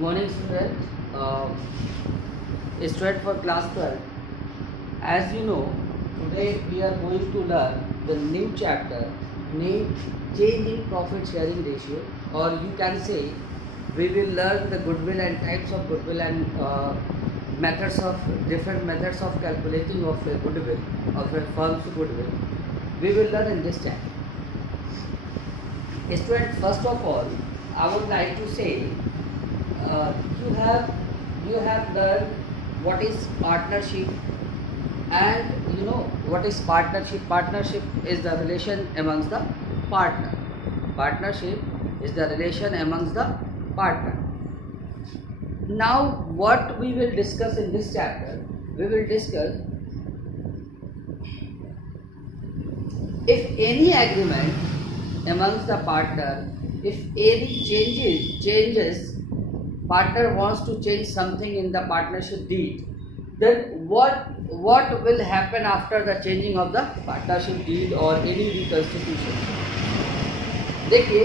Good morning, student. Student for class 12. As you know, today we are going to learn the new chapter named Change in Profit Sharing Ratio, or you can say we will learn the goodwill and types of goodwill and different methods of calculating of a goodwill of a firm's goodwill. We will learn in this chapter. Student, first of all, I would like to say you have learned what is partnership, and you know what is partnership. Partnership is the relation amongst the partner. Partnership is the relation amongst the partner. Now what we will discuss in this chapter, we will discuss if any agreement amongst the partner, if any changes, partner wants to change something in the partnership deed, then what will happen after the changing of the partnership deed or any reconstitution. देखिए,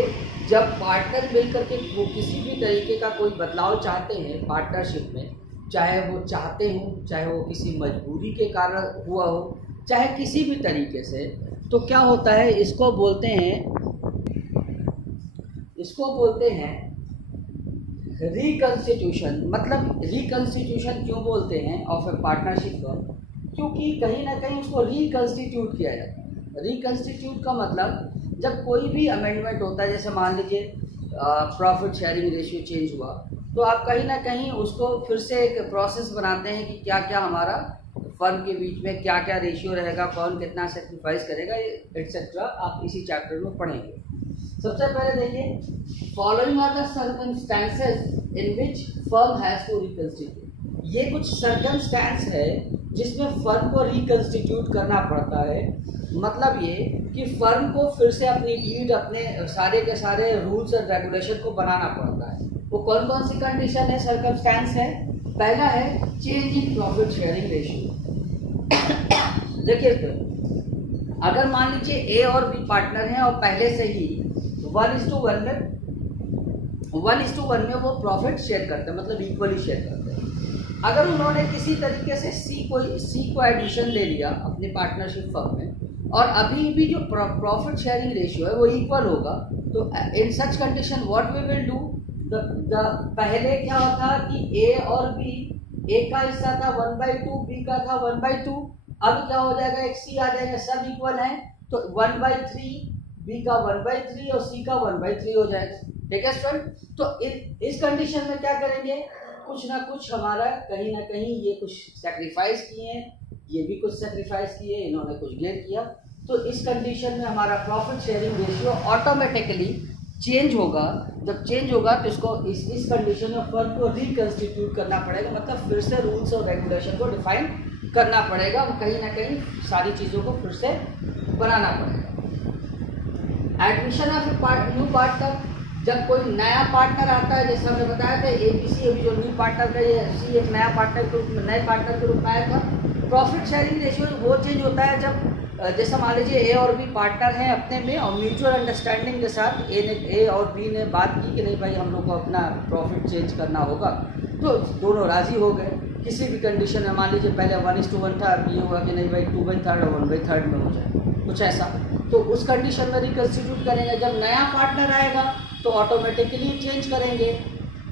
जब partner मिलकर के वो किसी भी तरीके का कोई बदलाव चाहते हैं पार्टनरशिप में, चाहे वो चाहते हो, चाहे वो किसी मजबूरी के कारण हुआ हो, चाहे किसी भी तरीके से, तो क्या होता है, इसको बोलते हैं रिकंस्टिट्यूशन. मतलब रिकंस्टिट्यूशन क्यों बोलते हैं ऑफ ए पार्टनरशिप फर्म? क्योंकि कहीं ना कहीं उसको रिकंस्टिट्यूट किया जाता है. रिकंस्टिट्यूट का मतलब जब कोई भी अमेंडमेंट होता है, जैसे मान लीजिए प्रॉफिट शेयरिंग रेशियो चेंज हुआ, तो आप कहीं ना कहीं उसको फिर से एक प्रोसेस बनाते हैं कि क्या क्या हमारा फर्म के बीच में क्या क्या रेशियो रहेगा, कौन कितना सेक्रीफाइस करेगा, एटसेट्रा. आप इसी चैप्टर में पढ़ेंगे. सबसे पहले देखिए, following are the circumstances in which firm has to reconstitute. ये कुछ सर्कमस्टेंस है जिसमें फर्म को रिकंस्टिट्यूट करना पड़ता है. मतलब ये कि फर्म को फिर से अपनी डीड, अपने सारे के सारे रूल्स और रेगुलेशन को बनाना पड़ता है. वो कौन कौन सी कंडीशन है, सर्कमस्टेंस है? पहला है change in profit sharing ratio. देखिए, अगर मान लीजिए ए और बी पार्टनर हैं और पहले से ही 1:1 में वो प्रॉफिट शेयर करते हैं, मतलब इक्वली शेयर करते हैं. अगर उन्होंने किसी तरीके से सी को एडिशन ले लिया अपनी पार्टनरशिप फर्म में, और अभी भी जो प्रॉफिट शेयरिंग रेशियो है वो इक्वल होगा, तो in such condition what we will do, पहले क्या होता कि ए और बी, ए का हिस्सा था 1/2, बी का था 1/2. अब क्या हो जाएगा, एक सी आ जाएगा, सब इक्वल है, तो 1/3, बी का 1/3 और सी का 1/3 हो जाएगा. ठीक है स्टूडेंट? तो इस कंडीशन में क्या करेंगे, कुछ ना कुछ हमारा कहीं ना कहीं ये कुछ सेक्रीफाइस किए हैं, ये भी कुछ सेक्रीफाइस किए, इन्होंने कुछ गेन किया, तो इस कंडीशन में हमारा profit sharing ratio automatically change होगा. जब चेंज होगा तो इसको इस कंडीशन में फर्म को रिकंस्टिट्यूट करना पड़ेगा, मतलब फिर से रूल्स और रेगुलेशन को डिफाइन करना पड़ेगा, कहीं ना कहीं सारी चीज़ों को फिर से बनाना पड़ेगा. एडमिशन ऑफ न्यू पार्टनर, जब कोई नया पार्टनर आता है, जैसे हमने बताया था ABC, अभी जो न्यू पार्टनर का ये सी एक नया पार्टनर के रूप में, नए पार्टनर के रूप में आया था. प्रॉफिट शेयरिंग रेशियो वो चेंज होता है जब, जैसा मान लीजिए ए और बी पार्टनर हैं अपने में, और म्यूचुअल अंडरस्टैंडिंग के साथ ए और बी ने बात की कि नहीं भाई हम लोग को अपना प्रॉफिट चेंज करना होगा, तो दोनों राजी हो गए. किसी भी कंडीशन में मान लीजिए पहले 1:1 था, अब ये हुआ कि नहीं भाई 2/3 और 1/3 में हो जाए, कुछ ऐसा, तो उस कंडीशन में रिकंस्टिट्यूट करेंगे. जब नया पार्टनर आएगा तो ऑटोमेटिकली चेंज करेंगे.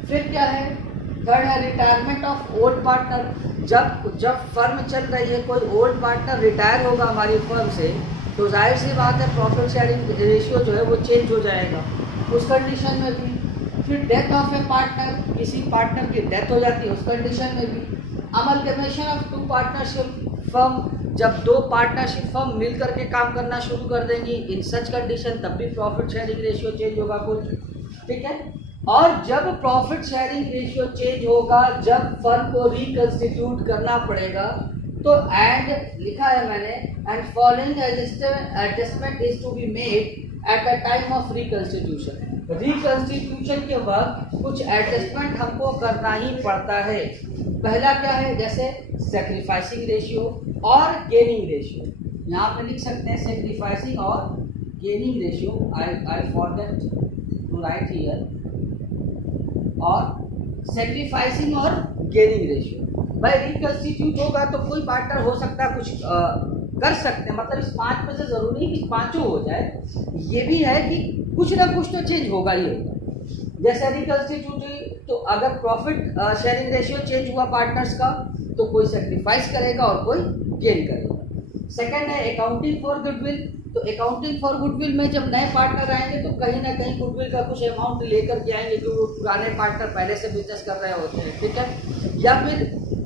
फिर क्या है, थर्ड है रिटायरमेंट ऑफ ओल्ड पार्टनर. जब फर्म चल रही है, कोई ओल्ड पार्टनर रिटायर होगा हमारी फर्म से, तो जाहिर सी बात है प्रॉफिट शेयरिंग रेशियो जो है वो चेंज हो जाएगा उस कंडीशन में भी. फिर डेथ ऑफ ए पार्टनर, किसी पार्टनर की डेथ हो जाती है, उस कंडीशन में भी. अमलगमेशन ऑफ 2 पार्टनरशिप फर्म, जब 2 पार्टनरशिप फर्म मिल करके काम करना शुरू कर देंगी, इन सच कंडीशन तब भी प्रॉफिट शेयरिंग रेशियो चेंज होगा कुछ. ठीक है? और जब प्रॉफिट शेयरिंग रेशियो चेंज होगा, जब फर्म को रिकंस्टिट्यूट करना पड़ेगा, तो एंड लिखा है मैंने, and following adjustment is to be made at the time of reconstitution. Reconstitution के वक्त कुछ एडजस्टमेंट हमको करना ही पड़ता है. पहला क्या है, जैसे सेक्रीफाइसिंग रेशियो और गेनिंग रेशियो. यहाँ पे लिख सकते हैं सेक्रीफाइसिंग और gaining ratio. I forget to write here. और सेक्रीफाइसिंग और गेनिंग रेशियो। भाई रिकंस्टिट्यूट होगा तो कोई पार्टनर हो सकता है कुछ कर सकते हैं, मतलब इस 5 में से जरूरी नहीं कि 5 हो जाए, ये भी है कि कुछ ना कुछ तो चेंज होगा ही होगा। जैसे रिकंस्टिट्यूट तो अगर प्रॉफिट शेयरिंग रेशियो चेंज हुआ पार्टनर्स का तो कोई सेक्रीफाइस करेगा और कोई गेन करेगा। सेकंड है अकाउंटिंग फॉर गुडविल। तो अकाउंटिंग फॉर गुडविल में जब नए पार्टनर आएंगे तो कहीं ना कहीं गुडविल का कुछ अमाउंट लेकर के आएंगे जो वो पुराने पार्टनर पहले से बिजनेस कर रहे होते हैं, ठीक है। या फिर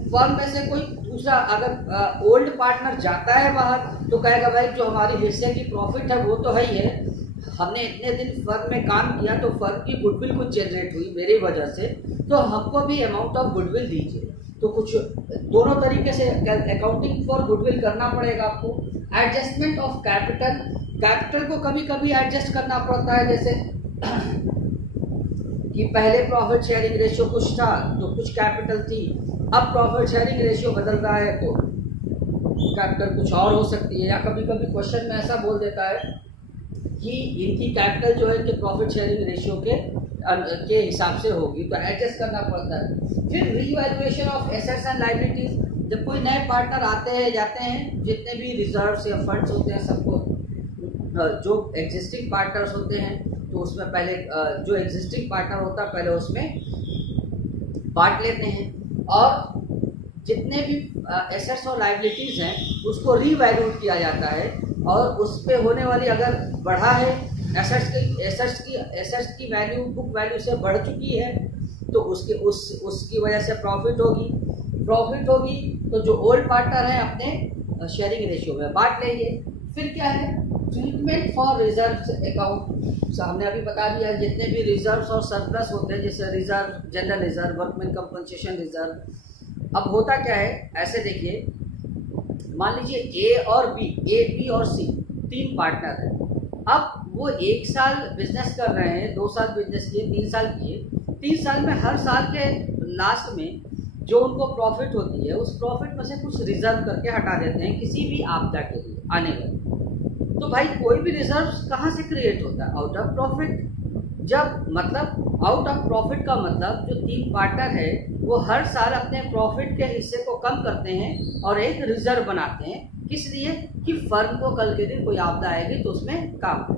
फर्म में से कोई दूसरा अगर ओल्ड पार्टनर जाता है बाहर तो कहेगा भाई जो हमारी हिस्से की प्रॉफिट है वो तो है ही है, हमने इतने दिन फर्म में काम किया तो फर्म की गुडविल कुछ जनरेट हुई मेरी वजह से, तो हमको भी अमाउंट ऑफ गुडविल दीजिए। तो कुछ दोनों तरीके से अकाउंटिंग फॉर गुडविल करना पड़ेगा आपको। एडजस्टमेंट ऑफ कैपिटल, कैपिटल को कभी कभी एडजस्ट करना पड़ता है, जैसे कि पहले प्रॉफिट शेयरिंग रेशियो कुछ था तो कुछ कैपिटल थी, अब प्रॉफिट शेयरिंग रेशियो बदल रहा है तो कैपिटल कुछ और हो सकती है। या कभी कभी क्वेश्चन में ऐसा बोल देता है कि इनकी कैपिटल जो है इनके प्रॉफिट शेयरिंग रेशियो के हिसाब से होगी, तो एडजस्ट करना पड़ता है। फिर revaluation of assets and liabilities, जब कोई नए पार्टनर आते हैं जाते हैं, जितने भी रिजर्व्स या फंड्स होते हैं सबको जो एग्जिस्टिंग पार्टनर्स होते हैं तो उसमें पहले जो एग्जिस्टिंग पार्टनर होता है पहले उसमें बांट लेते हैं, और जितने भी एसेट्स और लायबिलिटीज हैं उसको रीवैल्यूट किया जाता है, और उस पे होने वाली अगर बढ़ा है एसेट्स की वैल्यू बुक वैल्यू से बढ़ चुकी है तो उसकी वजह से प्रॉफिट होगी तो जो ओल्ड पार्टनर है अपने शेयरिंग रेशियो में बांट लेंगे। फिर क्या है ट्रीटमेंट फॉर रिजर्व अकाउंट, हमने अभी बता दिया जितने भी रिजर्व्स और सरप्लस होते हैं जैसे reserve, general reserve, workman compensation reserve. अब होता क्या है, ऐसे देखिए मान लीजिए ए बी और सी 3 पार्टनर हैं। अब वो 1 साल बिजनेस कर रहे हैं, 2 साल बिजनेस किए, 3 साल किए, 3 साल में हर साल के लास्ट में जो उनको प्रॉफिट होती है उस प्रॉफिट में से कुछ रिजर्व करके हटा देते हैं किसी भी आपदा के लिए आने वाले। तो भाई कोई भी रिजर्व कहाँ से क्रिएट होता है? Out of profit. जब मतलब आउट ऑफ प्रॉफिट का मतलब जो 3 पार्टनर है वो हर साल अपने प्रॉफिट के हिस्से को कम करते हैं और एक रिजर्व बनाते हैं, किस लिए कि फर्म को कल के दिन कोई आपदा आएगी तो उसमें काम हो।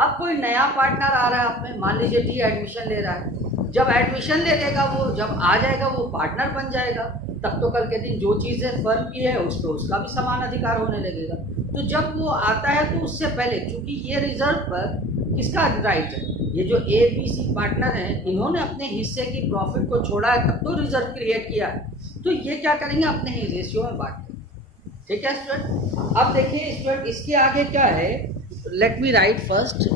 अब कोई नया पार्टनर आ रहा है आप में, मान लीजिए डी एडमिशन ले रहा है, जब एडमिशन ले लेगा वो, जब आ जाएगा वो पार्टनर बन जाएगा, तब तो कल के दिन जो चीज़ें फर्म की है उस पर उसका भी समान अधिकार होने लगेगा। तो जब वो आता है तो उससे पहले चूंकि ये रिजर्व पर किसका राइट है, ये जो ए बी सी पार्टनर हैं इन्होंने अपने हिस्से की प्रॉफिट को छोड़ा है तब तो रिजर्व क्रिएट किया है, तो ये क्या करेंगे अपने ही रेशियो में बांट देंगे। ठीक है स्टूडेंट। अब देखिए स्टूडेंट इसके आगे क्या है, लेट मी राइट फर्स्ट